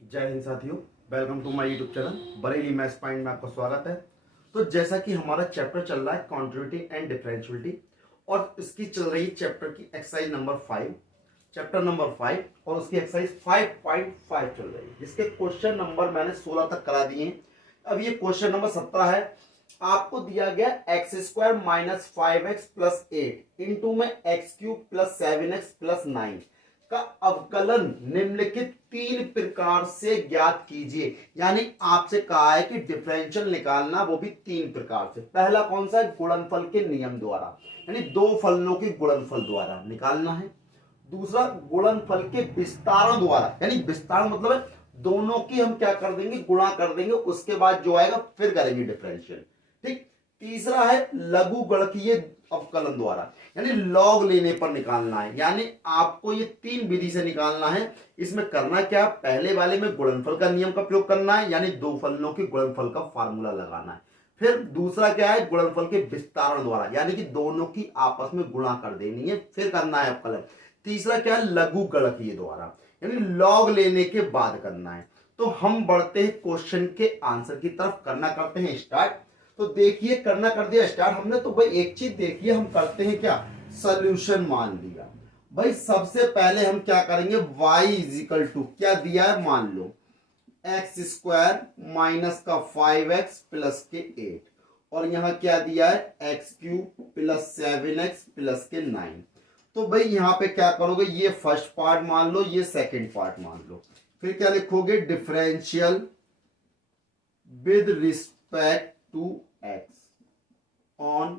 जय हिंद साथियों, welcome to my YouTube channel Bareilly maths point में आपका स्वागत है। तो जैसा कि हमारा चैप्टर चल रहा है कॉन्टिन्यूटी एंड डिफरेंशियलिटी और इसकी चल रही है चैप्टर की एक्सरसाइज नंबर 5, चैप्टर नंबर 5 और उसकी एक्सरसाइज 5.5 चल रही है, जिसके क्वेश्चन नंबर मैंने 16 तक करा दिए हैं। अब ये क्वेश्चन नंबर 17 है। आपको दिया गया x square minus 5x plus 8 into में x cube plus 7x plus 9 का अवकलन निम्नलिखित तीन प्रकार से ज्ञात कीजिए। यानी आपसे कहा है कि डिफरेंशियल निकालना, वो भी तीन प्रकार से। पहला कौन सा है? गुणनफल के नियम द्वारा, यानी दो फलनों के गुणनफल द्वारा निकालना है। दूसरा गुणनफल के विस्तारण द्वारा, यानी विस्तारण मतलब है दोनों की हम क्या कर देंगे, गुणा कर देंगे, उसके बाद जो आएगा फिर करेंगे डिफरेंशियल। ठीक। तीसरा है लघुगणकीय अवकलन द्वारा, यानी लॉग लेने पर निकालना है। यानी आपको ये तीन विधि से निकालना है। इसमें करना क्या, पहले वाले में गुणनफल का नियम का प्रयोग करना है, यानी दो फलनों के गुणनफल का फार्मूला लगाना है। फिर दूसरा क्या है, गुणनफल के विस्तारण द्वारा, यानी कि दोनों की आपस में गुणा कर देनी है, फिर करना है अवकलन। तीसरा क्या है, लघुगणकीय द्वारा, यानी लॉग लेने के बाद करना है। तो हम बढ़ते हैं क्वेश्चन के आंसर की तरफ, करना करते हैं स्टार्ट। तो देखिए, करना कर दिया स्टार्ट हमने। तो भाई एक चीज देखिए, हम करते हैं क्या, सॉल्यूशन मान लिया। भाई सबसे पहले हम क्या करेंगे, y इजिकल टू क्या दिया है, मान लो एक्स स्क्वायर माइनस का 5x प्लस के 8 और यहां क्या दिया है, x cube plus 7x plus के 9। तो भाई यहां पे क्या करोगे, ये फर्स्ट पार्ट मान लो, ये सेकंड पार्ट मान लो। फिर क्या लिखोगे, differential with respect to x on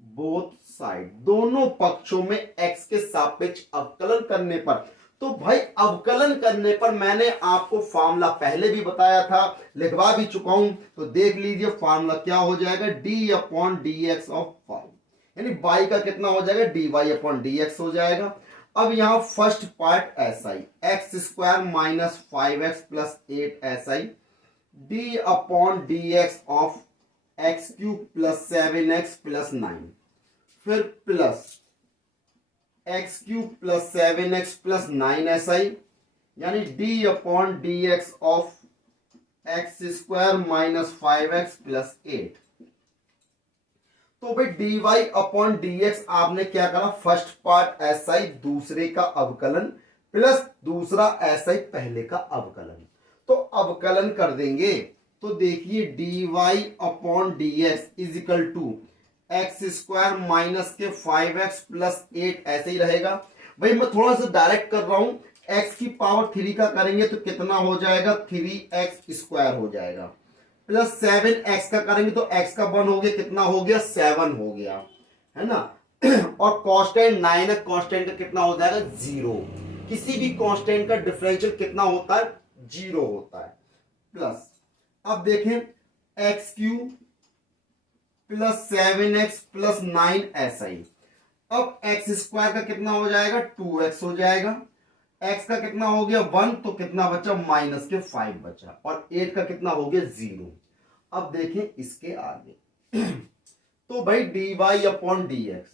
both side, दोनों पक्षों में x के सापेक्ष अवकलन करने पर। तो भाई अवकलन करने पर मैंने आपको फॉर्मूला पहले भी बताया था, लिखवा भी चुका हूं, तो देख लीजिए फॉर्मूला क्या हो जाएगा, d upon d x of 5, यानी y का कितना हो जाएगा, d y upon d x हो जाएगा। अब यहां फर्स्ट पार्ट ऐसा ही, x square minus 5x plus 8 ऐसा ही, d upon d x of x cube plus 7x plus 9, फिर plus x cube plus 7x plus 9 ऐसा ही, यानी d upon d x of x square minus 5x plus 8। तो भाई d y upon d x आपने क्या करा, first part ऐसा ही दूसरे का अवकलन प्लस दूसरा ऐसा ही पहले का अवकलन। तो अवकलन कर देंगे तो देखिए d y upon d x is equal to x square minus के 5x प्लस 8 ऐसे ही रहेगा। भाई मैं थोड़ा सा डायरेक्ट कर रहा हूं, x की पावर 3 का करेंगे तो कितना हो जाएगा, 3x स्क्वायर हो जाएगा, प्लस 7x का करेंगे तो x का 1 हो गया, कितना हो गया, 7 हो गया, है ना। और कांस्टेंट 9 है, कांस्टेंट का कितना हो जाएगा, 0। किसी भी कांस्टेंट का डिफरेंशियल कितना होता है, 0 होता है। प्लस अब देखें x cube plus 7x plus 9 ऐसा ही। अब एक्स स्क्वायर का कितना हो जाएगा, 2x हो जाएगा, x का कितना हो गया 1, तो कितना बचा, माइनस के 5 बचा, और 8 का कितना हो गया 0। अब देखें इसके आगे तो भाई d y upon d x,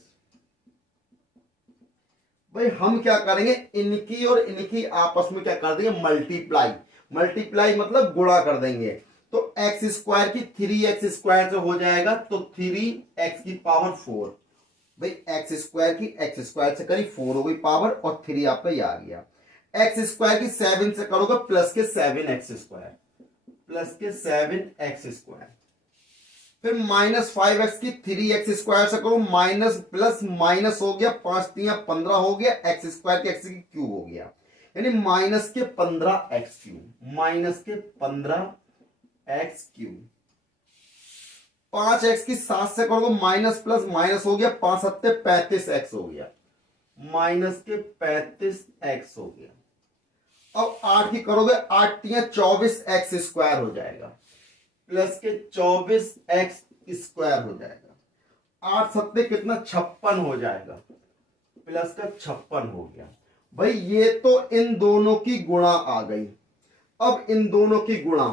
भाई हम क्या करेंगे, इनकी और इनकी आपस में क्या कर देंगे, मल्टीप्लाई। मल्टीप्लाई मतलब गुणा कर देंगे। तो एक्स स्क्वायर की 3x स्क्वायर से हो जाएगा, तो 3x की पावर 4। भाई एक्स स्क्वायर की एक्स स्क्वायर से करी 4 हो गई पावर, और 3 आपका ये आ गया। एक्स स्क्वायर की 7 से करोगे प्लस के 7x स्क्वायर, प्लस के 7x स्क्वायर। फिर माइनस 5x की 3x स्क्वायर से करो, माइनस प्लस माइनस हो गया, 5 3 15 हो गया, एक्स स्क्वायर के एक्स की क्यूब हो गया, यानी माइनस के 15x क्यूब, माइनस के 15x क्यूब। 5x की 7 से करोगे माइनस प्लस माइनस हो गया, 5 7 35x हो गया, माइनस के 35x हो गया। अब 8 की करोगे, 8 3 24x स्क्वायर हो जाएगा, प्लस के 24x स्क्वायर हो जाएगा। 8 7 कितना, 56 हो जाएगा, प्लस का 56 हो गया। भाई ये तो इन दोनों की गुणा आ गई। अब इन दोनों की गुणा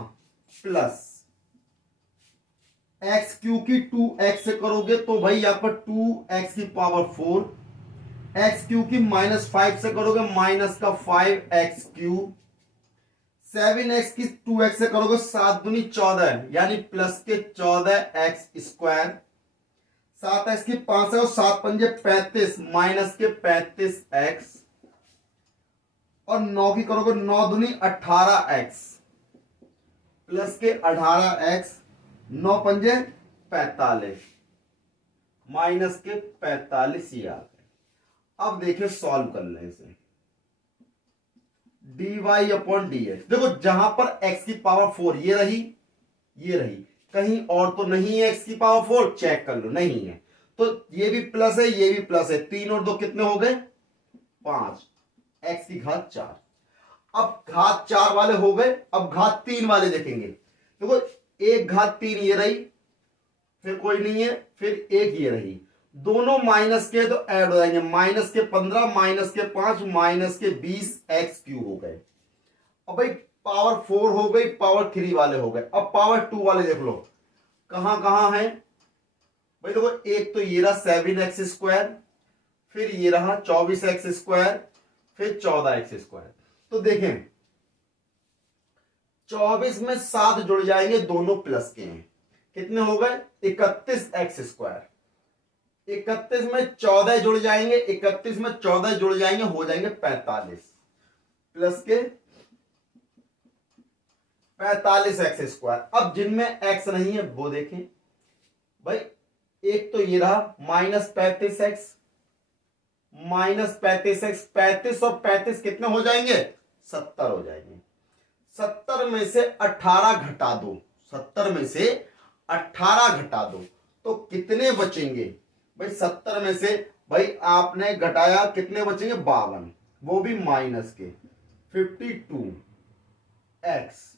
प्लस एक्स क्यू की 2x से करोगे तो भाई यहां पर 2x की पावर 4, एक्स क्यू की -5 से करोगे माइनस का 5x क्यूब, 7x की 2x से करोगे 7 दूनी 14 यानी प्लस के 14x²। 7x की 5 है और 7 पंजे 35 माइनस के 35x। और 9 की करोगे 9 दूनी 18x प्लस के 18x। 9 पंजे 45 माइनस के 45 ये आ गए। अब देखिए सॉल्व कर लें इसे। dy/dx देखो जहां पर x की पावर 4 ये रही, ये रही, कहीं और तो नहीं है x की पावर 4, चेक कर लो, नहीं है तो ये भी प्लस है ये भी प्लस है। 3 और 2 कितने हो गए 5, x की घात 4। अब घात 4 वाले हो गए, अब घात 3 वाले देखेंगे। देखो एक घात 3 ये रही, फिर कोई नहीं है, फिर एक ये रही, दोनों माइनस के तो ऐड हो जाएंगे, माइनस के 15 माइनस के 5 माइनस के 20x³ हो गए। अब भाई पावर 4 हो गई, पावर 3 वाले हो गए। अब पावर 2 वाले देख लो कहां कहां है भाई। देखो एक तो ये रहा 7x², फिर ये रहा 24x², फिर 14x²। तो देखें 24 में 7 जुड़ जाएंगे, दोनों प्लस के हैं, कितने हो गए 31x²। 31 में 14 जुड़ जाएंगे, 31 में 14 जुड़ जाएंगे, हो जाएंगे 45 प्लस के 45x²। अब जिनमें x नहीं है वो देखें भाई। एक तो ये रहा -35x, -35x, 35 और 35 कितने हो जाएंगे 70 हो जाएंगे। 70 में से 18 घटा दो, 70 में से 18 घटा दो तो कितने बचेंगे भाई। 70 में से भाई आपने घटाया, कितने बचेंगे 52, वो भी माइनस के 52x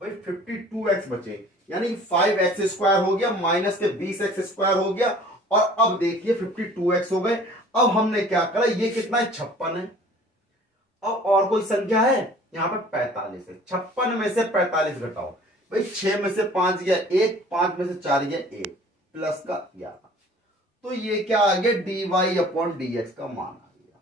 भाई। 52x बचे यानी 5x² हो गया, माइनस के 20x² हो गया। और अब देखिए 52x हो गए। अब हमने क्या करा, ये कितना है 56 है। अब और कोई संख्या है यहां पर 45 है। 56 में से 45 घटाओ भाई, 6 में से 5 गया 1, 5 में से 4 गया 1, प्लस का 11। तो ये क्या आ गया dy/dx का मान आ गया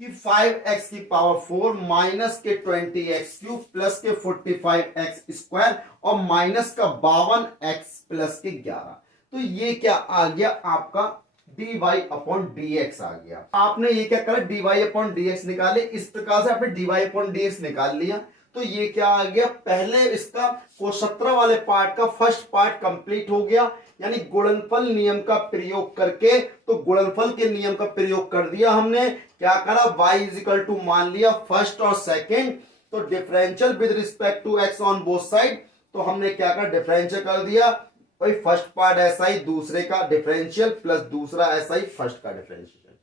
कि 5x की पावर 4 माइनस के 20x³ प्लस के 45x² और माइनस का 52x प्लस के 11। तो ये क्या आ गया आपका dy/dx आ गया। आपने ये क्या करा dy/dx निकाले, इस प्रकार से आपने dy/dx निकाल लिया। तो ये क्या आ गया, पहले इसका को 17 वाले पार्ट का फर्स्ट पार्ट कंप्लीट हो गया, यानी गुणनफल नियम का प्रयोग करके। तो गुणनफल के नियम का प्रयोग कर दिया हमने, क्या करा y मान लिया फर्स्ट और सेकंड। तो differential with respect to x on both side. तो हमने क्या करा डिफरेंशियल कर दिया भाई, फर्स्ट पार्ट SI दूसरे का डिफरेंशियल प्लस दूसरा SI फर्स्ट का डिफरेंशिएशन,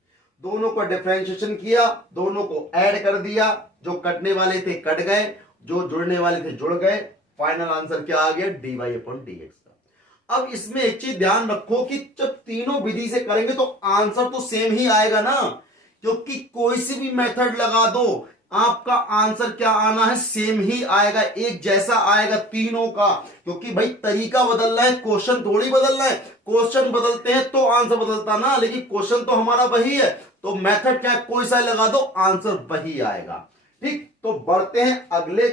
दोनों का डिफरेंशिएशन किया, दोनों को ऐड कर दिया, जो कटने वाले थे कट गए, जो जुड़ने वाले थे जुड़ गए। फाइनल आंसर क्या आ गया dy/dx का। अब इसमें एक चीज ध्यान रखो कि जब तीनों विधि से करेंगे तो आंसर तो सेम ही आएगा ना, क्योंकि कोई सी भी मेथड लगा दो आपका आंसर क्या आना है सेम ही आएगा, एक जैसा आएगा तीनों का। क्योंकि भाई तरीका बदलना है, क्वेश्चन थोड़ी बदलना है। क्वेश्चन बदलते हैं तो आंसर बदलता ना, लेकिन क्वेश्चन तो हमारा वही है। तो मेथड क्या कोई सा लगा दो आंसर वही आएगा। ठीक, तो बढ़ते हैं अगले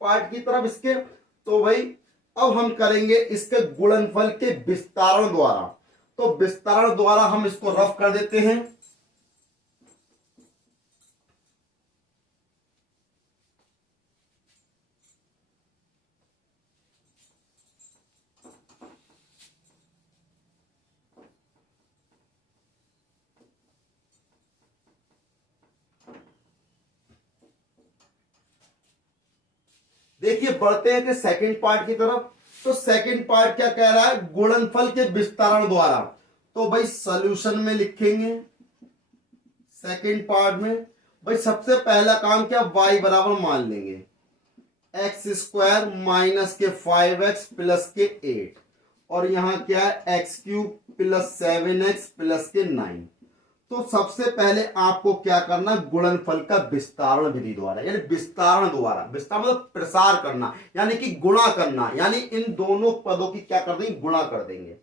पार्ट की तरफ इसके। तो भाई अब हम करेंगे इसके गुणनफल के विस्तारण द्वारा। तो विस्तारण द्वारा हम इसको रफ कर देते हैं। देखिए बढ़ते हैं कि सेकंड पार्ट की तरफ। तो सेकंड पार्ट क्या कह रहा है, गुणनफल के विस्तारण द्वारा। तो भाई सॉल्यूशन में लिखेंगे सेकंड पार्ट में। भाई सबसे पहला काम क्या, y बराबर मान लेंगे x² माइनस के 5x प्लस के 8, और यहां क्या है x³ प्लस 7x प्लस के 9। तो सबसे पहले आपको क्या करना, गुणनफल का विस्तारण विधि द्वारा, यानी विस्तारण द्वारा, विस्तार मतलब प्रसार करना, यानी कि गुणा करना, यानी इन दोनों पदों की क्या कर देंगे गुणा कर देंगे।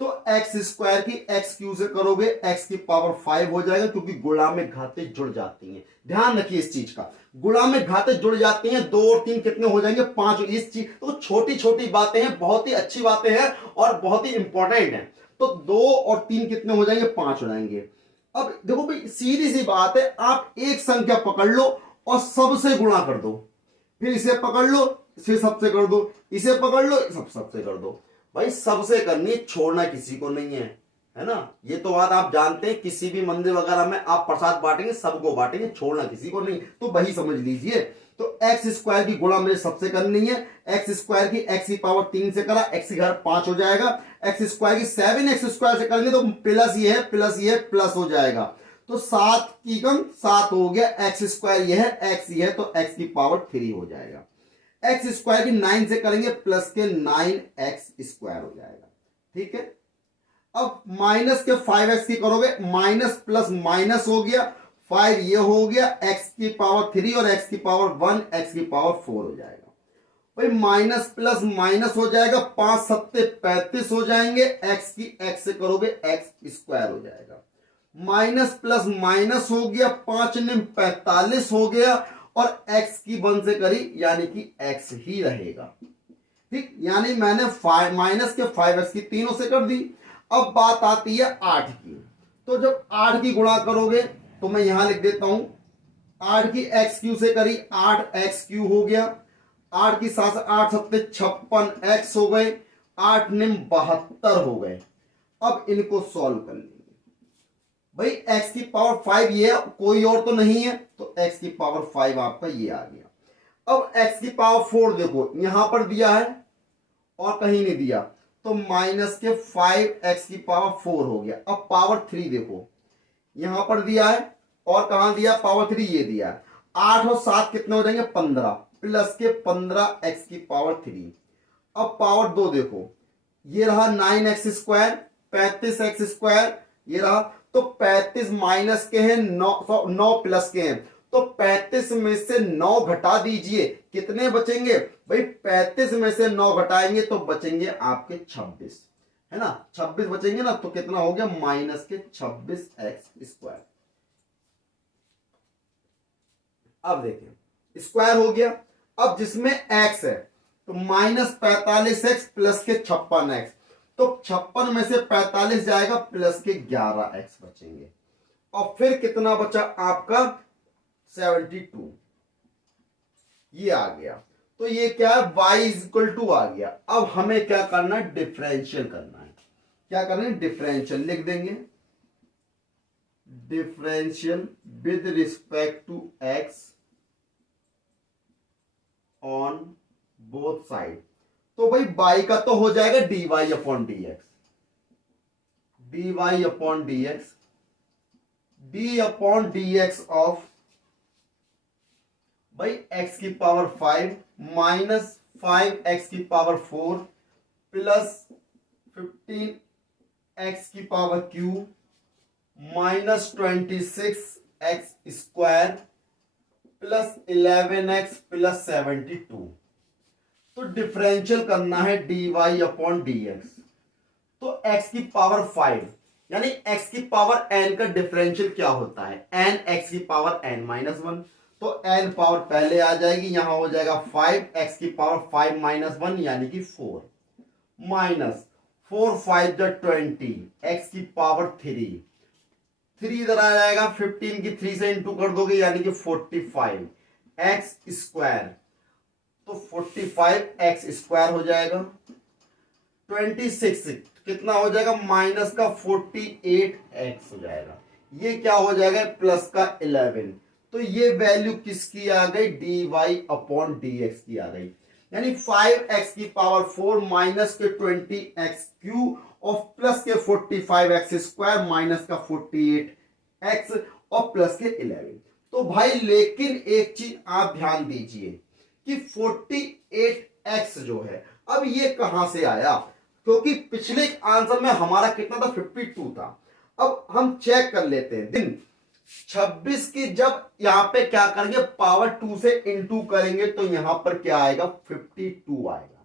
तो एक्स स्क्वायर की एक्स क्यू से करोगे एक्स की पावर 5 हो जाएगा, क्योंकि गुणा में घातें जुड़ जाती हैं। ध्यान रखिए इस चीज का, गुणा में घातें जुड़ जाती हैं, 2 और 3 कितने हो जाएंगे 5। इस चीज तो छोटी छोटी बातें हैं, बहुत ही अच्छी बातें हैं और बहुत ही इंपॉर्टेंट है। तो 2 और 3 कितने हो जाएंगे 5 हो जाएंगे। अब देखो भाई सीधी सी बात है, आप एक संख्या पकड़ लो और सबसे गुणा कर दो, फिर इसे पकड़ लो फिर सबसे कर दो, इसे पकड़ लो सबसे कर दो। भाई सबसे करनी है, छोड़ना किसी को नहीं है ना। ये तो बात आप जानते हैं, किसी भी मंदिर वगैरह में आप प्रसाद बांटेंगे सबको बांटेंगे, छोड़ना किसी को नहीं, तो वही समझ लीजिए। तो एक्स स्क्वायर की गुणा मुझे सबसे करनी है, एक्स स्क्वायर की एक्स की पावर 3 से करा, एक्स की घर 5 हो जाएगा। एक्स स्क्वायर की 7 एक्स स्क्वायर से करेंगे तो प्लस ये है प्लस ये प्लस हो जाएगा, तो 7 की कम 7 हो गया, एक्स स्क्वायर ये है एक्स ये है, तो एक्स की पावर 3 हो जाएगा। एक्स स्क्वायर की 9 से करेंगे प्लस के 9 एक्स स्क्वायर हो जाएगा। ठीक है, अब माइनस के 5x की करोगे, माइनस प्लस माइनस हो गया, 5 ये हो गया, x की पावर 3 और x की पावर 1 x की पावर 4 हो जाएगा। भाई माइनस प्लस माइनस हो जाएगा, 5 सत्ते 35 हो जाएंगे, x की x से करोगे x स्क्वायर हो जाएगा। माइनस प्लस माइनस हो गया, 5 निम 45 हो गया, और x की 1 से करी यानी कि x ही रहेगा। ठीक, यानी मैंने माइनस के 5x की तीनों से कर दी। अब बात आती है 8 की, तो जब 8 की गुणा करोगे तो मैं यहां लिख देता हूं, 8 की एक्स क्यू से करी 8 एक्स क्यू हो गया, 8 की 7 8 सत्ते 56 एक्स हो गए, 8 निम 72 हो गए। अब इनको सॉल्व कर लेंगे। भाई एक्स की पावर 5 ये है, कोई और तो नहीं है, तो एक्स की पावर 5 आपका ये आ गया। अब एक्स की पावर 4 देखो यहां पर दिया है और कहीं नहीं दिया, तो माइनस के 5x की पावर 4 हो गया। अब पावर 3 देखो यहां पर दिया है और कहां दिया, पावर 3 ये दिया है। 8 और 7 कितने हो जाएंगे 15, प्लस के 15x की पावर 3। अब पावर 2 देखो, ये रहा 9x स्क्वायर, 35x स्क्वायर ये रहा, तो 35 माइनस के हैं 9 प्लस के हैं, तो 35 में से 9 घटा दीजिए, कितने बचेंगे भाई, 35 में से 9 घटाएंगे तो बचेंगे आपके 26, है ना, 26 बचेंगे ना, तो कितना हो गया माइनस के 26x स्क्वायर। अब देखिए स्क्वायर हो गया, अब जिसमें x है तो माइनस 45x प्लस के 56x, तो 56 में से 45 जाएगा, प्लस के 11x बचेंगे, और फिर कितना बचा आपका 72, ये आ गया। तो ये क्या है y इक्वल टू आ गया। अब हमें क्या करना है, डिफरेंशियल करना है। क्या करना है, डिफरेंशियल लिख देंगे, differential with respect to x on both side. तो भाई y का तो हो जाएगा dy upon dx, dy upon dx, d upon dx of भाई x की पावर 5 माइनस 5x की पावर 4 प्लस 15x की power q minus 26x square plus 11x plus 72। तो डिफरेंशियल करना है dy अपॉन dx, तो x की पावर 5 यानी x की पावर n का डिफरेंशियल क्या होता है, n x की पावर n माइनस 1, तो n पावर पहले आ जाएगी, यहां हो जाएगा 5x की पावर 5 माइनस 1 यानी कि 4, माइनस 4 5 20 x की पावर 3 इधर आ जाएगा, 15 की 3 से इंटू कर दोगे यानी कि 45 x स्क्वायर, तो 45x स्क्वायर हो जाएगा, 26 कितना हो जाएगा माइनस का 48x हो जाएगा, ये क्या हो जाएगा प्लस का 11। तो ये वैल्यू किसकी आ गई, dy अपॉन dx की आ गई, यानी 5x की पावर 4 माइनस के 20x क्यू और प्लस के 45x स्क्वायर माइनस का 48x और प्लस के 11। तो भाई लेकिन एक चीज आप ध्यान दीजिए कि 48x जो है अब ये कहां से आया, क्योंकि पिछले आंसर में हमारा कितना था 52 था। अब हम चेक कर लेते हैं, दिन 26 की जब यहां पे क्या करेंगे पावर 2 से इंटू करेंगे तो यहां पर क्या आएगा 52 आएगा,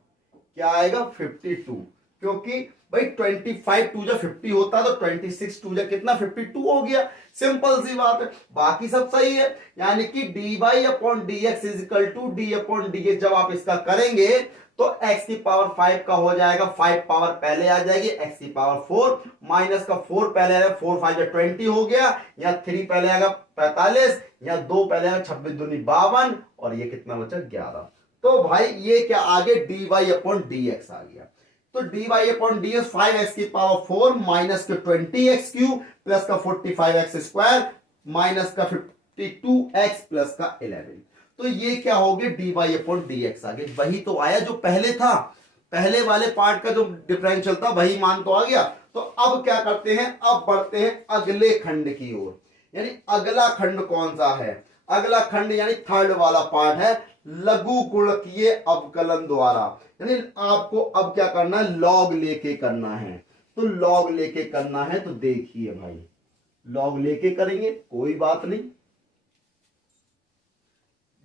क्या आएगा 52, क्योंकि भाई 25 टू जा 50 होता है, तो 26 टू जा कितना 52 हो गया। सिंपल सी बात है, बाकी सब सही है। यानी कि dy upon dx is equal to d upon dx। जब आप इसका करेंगे तो x की पावर 5 का हो जाएगा, 5 पावर पहले आ जाएगी, x की पावर 4 माइनस का 4 पहले आएगा, 4 5 जा 20 हो गया, या 3 पहले आएगा 45, या 2 पहले आएगा 26 दूनी 52, और ये कितना बचा 11। तो भाई ये क्या आगे dy अपॉन dx आ गया। तो dy अपॉन ds 5x की पावर 4 माइनस का 20x क्यूब प्लस का 45x स्क्वायर माइनस का 52x प्लस का 11। तो ये क्या हो गया dy अपॉन dx आ गया। वही तो आया जो पहले था, पहले वाले पार्ट का जो डिफरेंशियल था वही मान तो आ गया। तो अब क्या करते हैं, अब बढ़ते हैं अगले खंड की ओर। यानी अगला खंड कौन सा है, अगला खंड यानी थर्ड वाला पार्ट है लघु गुणकीय अवकलन द्वारा। यानी आपको अब क्या करना है, लॉग लेके करना है। तो लॉग लेके करना है, तो देखिए भाई लॉग लेके करेंगे कोई बात नहीं,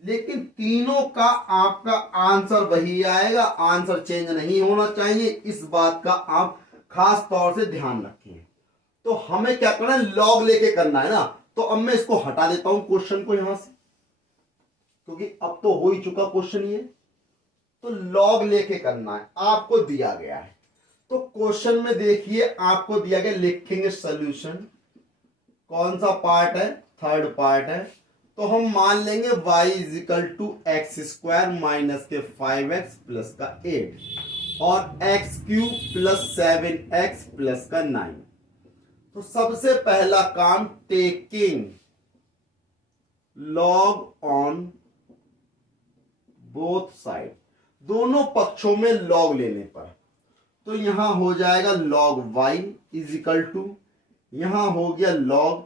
लेकिन तीनों का आपका आंसर वही आएगा, आंसर चेंज नहीं होना चाहिए, इस बात का आप खास तौर से ध्यान रखें। तो हमें क्या करना है, लॉग लेके करना है ना। तो अब मैं इसको हटा देता हूं क्वेश्चन को यहां से, क्योंकि अब तो हो ही चुका क्वेश्चन ये। तो लॉग लेके करना है, आपको दिया गया है। तो क्वेश्चन में देखिए आपको दिया गया, लिखेंगे सॉल्यूशन। कौन सा पार्ट है, थर्ड पार्ट है। तो हम मान लेंगे y is equal to x square minus के 5x प्लस का 8 और x cube plus 7x plus का 9। तो सबसे पहला काम, taking log on both side, दोनों पक्षों में लॉग लेने पर। तो यहां हो जाएगा log y is equal to, यहां हो गया log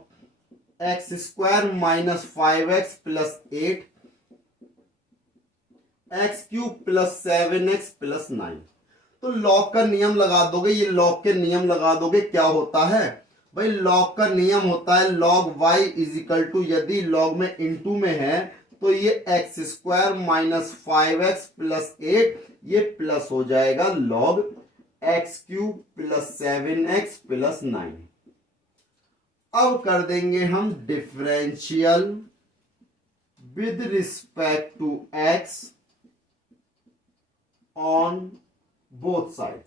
x square minus 5x plus 8 x cube plus 7x plus 9। तो लॉग का नियम लगा दोगे, ये लॉग के नियम लगा दोगे, क्या होता है भाई, लॉग का नियम होता है log y is equal to, यदि लॉग में इनटू में है तो ये x square minus 5x plus 8 ये प्लस हो जाएगा log x cube plus 7x plus 9। अब कर देंगे हम differential with respect to x on both side.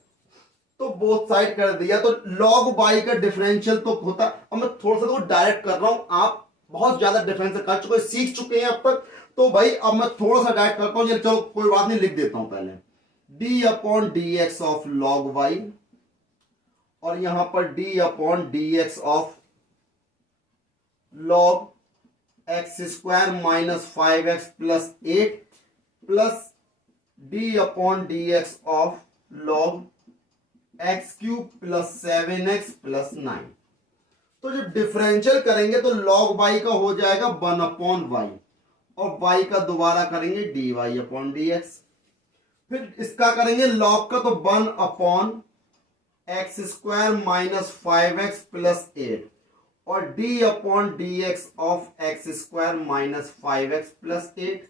तो बोथ साइड कर दिया, तो log y का डिफरेंशियल तो होता। अब मैं थोड़ा सा तो डायरेक्ट कर रहा हूं, आप बहुत ज्यादा डिफरेंशियल कर चुके, सीख चुके हैं अब तक। तो भाई अब मैं थोड़ा सा डायरेक्ट करता हूं, चलो कोई बात नहीं, लिख देता हूं पहले d upon d x of log y, और यहां पर d upon d x of log x square minus 5x plus 8 plus d upon d x of log x cube plus 7x plus 9। तो जब डिफरेंशियल करेंगे तो log y का हो जाएगा 1 अपॉन y, और y का दोबारा करेंगे dy अपॉन dx। फिर इसका करेंगे log का, तो 1 upon x square minus 5x plus 8 और d upon dx of x square minus 5x plus 8।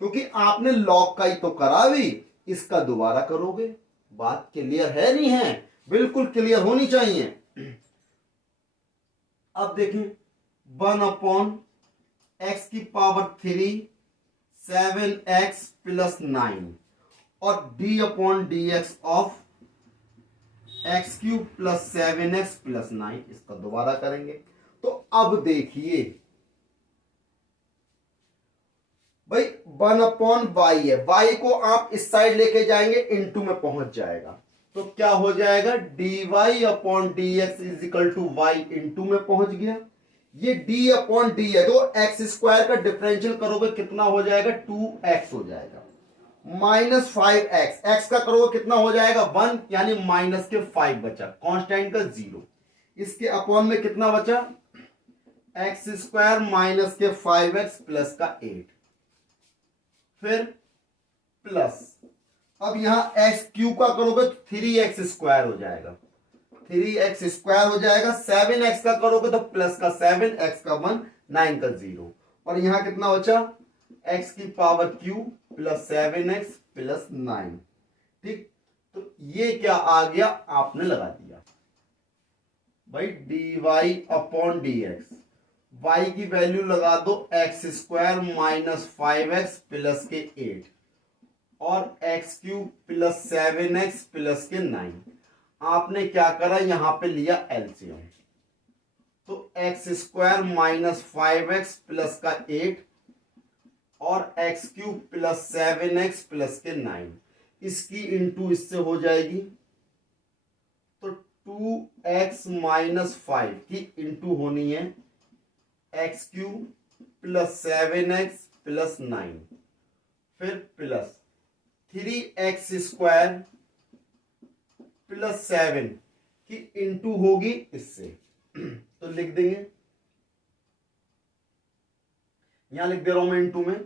क्योंकि आपने log का ही तो करा भी, इसका दोबारा करोगे। बात क्लियर है नहीं है, बिल्कुल क्लियर होनी चाहिए। अब देखिए 1 अपॉन एक्स की पावर 3 7x प्लस 9 और d upon d x of x cube plus 7x plus 9, इसका दोबारा करेंगे। तो अब देखिए भाई 1 अपॉन y है, y को आप इस साइड लेके जाएंगे, इनटू में पहुंच जाएगा। तो क्या हो जाएगा, dy upon d x is equal to y into में पहुंच गया। ये d अपॉन डी है, तो एक्स स्क्वायर का डिफरेंशियल करोगे कितना हो जाएगा, 2x हो जाएगा, माइनस 5x, x का करोगे कितना हो जाएगा 1, यानी माइनस के 5 बचा, कांस्टेंट का 0। इसके अपॉन में कितना बचा, एक्स स्क्वायर माइनस के 5x प्लस का 8, फिर प्लस, अब यहां एक्स क्यू का करोगे 3x स्क्वायर हो जाएगा, 3x स्क्वायर हो जाएगा। 7x का करोगे तो प्लस का 7, x का 1, 9 का 0, और यहां कितना बचा, x की power Q plus 7x plus 9। ठीक, तो ये क्या आ गया, आपने लगा दिया भाई dy अपॉन dx, y की वैल्यू लगा दो x square minus 5x plus के 8 और x cube plus 7x plus के 9। आपने क्या करा, यहां पे लिया एलसीएम, तो x square minus 5x plus का 8 और x cube plus 7x plus के 9, इसकी इंटू इससे हो जाएगी, तो 2x माइनस 5 की इंटू होनी है x cube plus 7x plus 9, फिर प्लस 3x स्क्वायर प्लस 7 की इंटू होगी इससे, तो लिख देंगे, यहां लिख दे रहा हूं मैं इंटू में,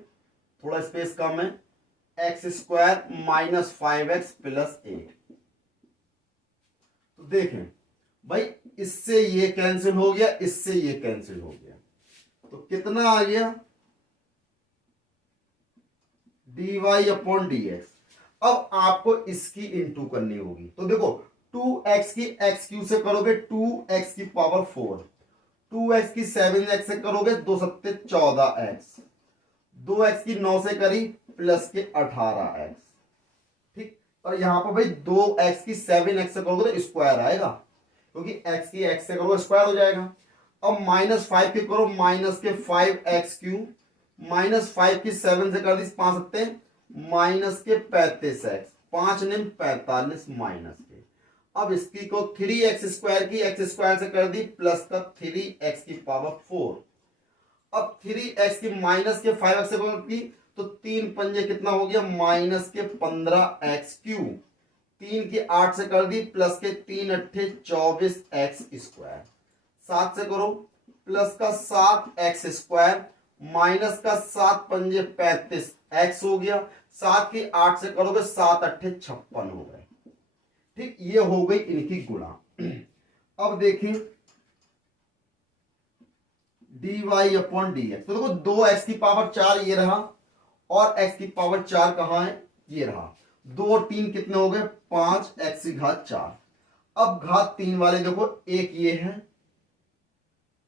थोड़ा स्पेस कम है, x square minus 5x plus 8। तो देखें भाई इससे ये कैंसिल हो गया, इससे ये कैंसिल हो गया, तो कितना आ गया dy अपॉन dx। अब आपको इसकी इंटू करनी होगी, तो देखो 2x की x क्यू से करोगे 2x की पावर 4, 2x की 7x से करोगे 2 सत्ते 14x, 2x की 9 से करी प्लस के 18x, ठीक। और यहां पर भाई 2x की 7x से करोगे तो स्क्वायर आएगा, क्योंकि x की x से करोगे स्क्वायर हो जाएगा। अब माइनस 5 की करो माइनस के 5x क्यू, माइनस 5 की 7 से कर दी 5 सत्ते माइनस के 35x, 5 ने 45 माइनस के। अब इसकी को 3x स्क्वायर की x स्क्वायर से कर दी प्लस का 3x की पावर 4। अब 3x की माइनस के 5x से की तो 3 पंजे कितना हो गया, माइनस के 15x क्यू, 3 की 8 से कर दी प्लस के 3 अट्ठे 24x स्क्वायर, 7 से करो प्लस का 7x स्क्वायर माइनस का 7 पंजे 35x हो गया, 7 की 8 से करोगे 7 अट्ठे 56 हो गए, ठीक। ये हो गई इनकी गुणा। अब देखें dy अपॉन dx, तो देखो 2x की पावर 4 ये रहा और x की पावर 4 कहां है, ये रहा, 2 और 3 कितने हो गए 5x की घात 4। अब घात 3 वाले देखो, एक ये है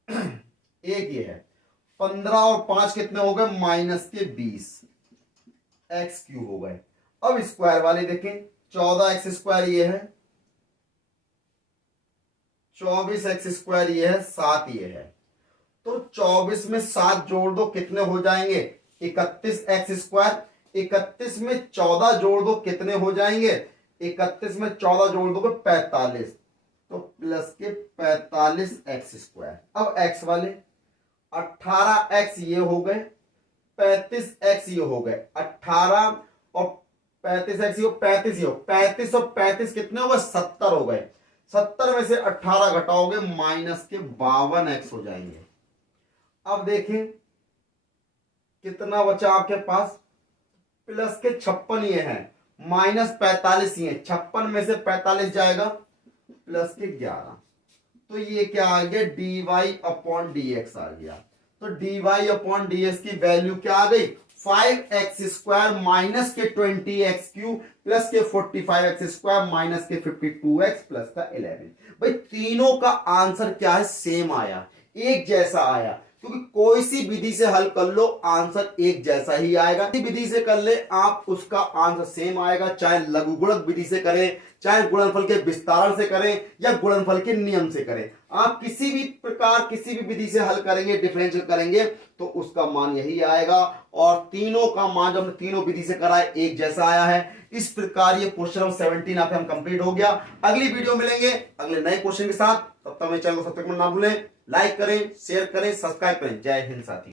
एक ये है, 15 और 5 कितने हो गए माइनस के 20 एक्स क्यूब हो गए। अब स्क्वायर वाले देखें, 14x स्क्वायर ये है, 24x स्क्वायर ये है, 7 ये है, तो 24 में 7 जोड़ दो कितने हो जाएंगे 31x स्क्वायर, 31 में 14 जोड़ दो कितने हो जाएंगे, 31 में 14 जोड़ दो 45, तो प्लस के 45x स्क्वायर। अब x वाले 18x ये हो गए, 35x ये हो गए, 18 और 35x ये 35 ये 35 और 35 कितने हो गए 70 हो गए, 70 में से 18 घटाओगे माइनस के 52x हो जाएंगे। अब देखें कितना बचा आपके पास, प्लस के 56 ये है माइनस 45 ये, 56 में से 45 जाएगा प्लस के 11, तो ये क्या आ गया dy अपॉन dx आ गया। तो dy अपॉन dx की वैल्यू क्या आ गई 5x स्क्वायर माइनस के 20x क्यूब प्लस के 45x स्क्वायर माइनस के 52x प्लस का 11। भाई तीनों का आंसर क्या है, सेम आया, एक जैसा आया, क्योंकि कोई सी विधि से हल कर लो आंसर एक जैसा ही आएगा। विधि से कर ले आप उसका आंसर सेम आएगा, चाहे लघुगुणक विधि से करें, चाहे गुणनफल के विस्तार से करें या गुणनफल के नियम से करें, आप किसी भी प्रकार किसी भी विधि से हल करेंगे डिफरेंशियल करेंगे तो उसका मान यही आएगा। और तीनों का मान जब हमने तीनों विधि से करा है एक जैसा आया है। इस प्रकार ये क्वेश्चन नंबर 17 आपके हम कंप्लीट हो गया। अगली वीडियो मिलेंगे अगले नए क्वेश्चन के साथ, तब तक मेरे चैनल को सब्सक्राइब करना ना भूलें, लाइक करें, शेयर करें, सब्सक्राइब करें। जय हिंद साथी।